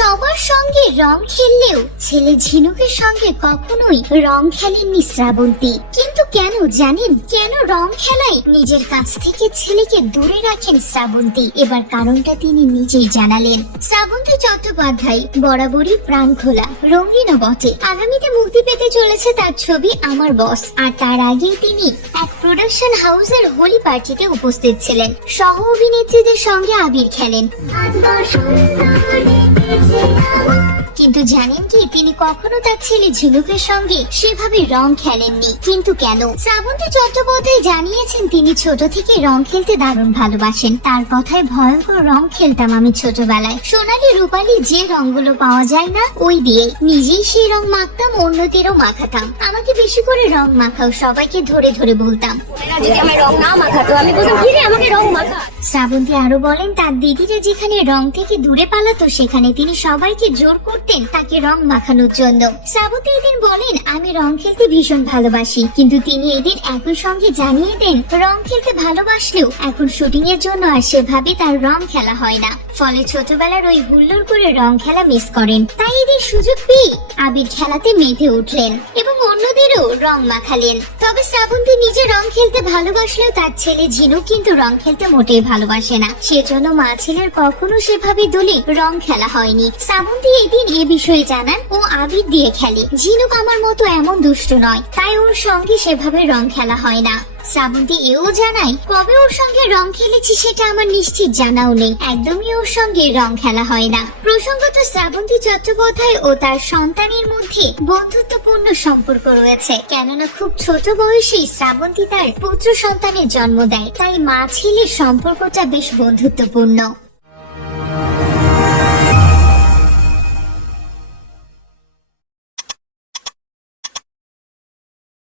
সবার সঙ্গে রং খেললেও ছেলে ঝিনুকের সঙ্গে কখনোই রং খেলেননি শ্রাবন্তী। কিন্তু কেন জানেন, কেন রং খেলায় নিজের কাছ থেকে ছেলেকে দূরে রাখেন শ্রাবন্তী? এবার কারণটা তিনি নিজেই জানালেন। শ্রাবন্তী চট্টোপাধ্যায় বরাবরই প্রাণ খোলা, রঙিনও বটে। আগামীতে মুক্তি পেতে চলেছে তার ছবি আমার বস, আর তার আগেই তিনি এক প্রোডাকশন হাউসের হোলি পার্টিতে উপস্থিত ছিলেন। সহ অভিনেত্রীদের সঙ্গে আবির খেলেন। কিন্তু জানেন কি, তিনি কখনো তার ছেলে ঝিনুকের সঙ্গে সেভাবে রং খেলেননি। কিন্তু কেন? শ্রাবন্তী চট্টোপাধ্যায় জানিয়েছেন তিনি ছোট থেকে রং খেলতে দারুণ ভালোবাসেন। তার কথায়, ভয়ঙ্কর রং খেলতাম আমি ছোটবেলায়, সোনালি রূপালি যে রংগুলো পাওয়া যায় না, ওই দিয়ে নিজেই সেই রং মাখতাম, অন্যদেরও মাখাতাম। আমাকে বেশি করে রং মাখাও, সবাইকে ধরে ধরে বলতাম। যদি আমি রং না মাখাতো, আমি বলতাম কি রে আমাকে রং মাখা। শ্রাবন্তী আরো বলেন, তার দিদিরা যেখানে রং থেকে দূরে পালাতো, সেখানে তিনি সবাইকে জোর করতেন তাকে রং মাখানোর জন্য। শ্রাবন্তী এদিন বলেন, আমি রং খেলতে ভীষণ ভালোবাসি, কিন্তু তিনি এদিন একই সঙ্গে জানিয়ে দেন রং খেলতে ভালোবাসলেও এখন শুটিং এর জন্য আর সেভাবে তার রং খেলা হয় না। ফলে ছোটবেলার ওই হুল্লোড় করে রং খেলা মিস করেন। তাই এদের সুযোগ পেয়ে আবির খেলাতে মেতে উঠলেন এবং অন্যদেরও রং মাখালেন। তবে শ্রাবন্তী নিজে রং খেলতে ভালোবাসলেও তার ছেলে ঝিনুক কিন্তু রং খেলতে মোটেই ভালোবাসে না। সেজন্য মা ছেলের কখনো সেভাবে দোলে রং খেলা হয়নি। শ্রাবন্তী এদিন এ বিষয়ে জানান, ও আবির দিয়ে খেলে, ঝিনুক আমার মতো এমন দুষ্ট নয়, তাই ওর সঙ্গে সেভাবে রং খেলা হয় না। শ্রাবন্তী এও জানায়, কবে ওর সঙ্গে রং খেলেছি সেটা আমার নিশ্চিত জানাও নেই, একদমই ওর সঙ্গে রং খেলা হয় না। প্রসঙ্গত, শ্রাবন্তী চট্টোপাধ্যায় ও তার সন্তানের মধ্যে বন্ধুত্বপূর্ণ সম্পর্ক রয়েছে, কেননা খুব ছোট বয়সেই শ্রাবন্তী তার পুত্র সন্তানের জন্ম দেয়, তাই মা ছেলের সম্পর্কটা বেশ বন্ধুত্বপূর্ণ।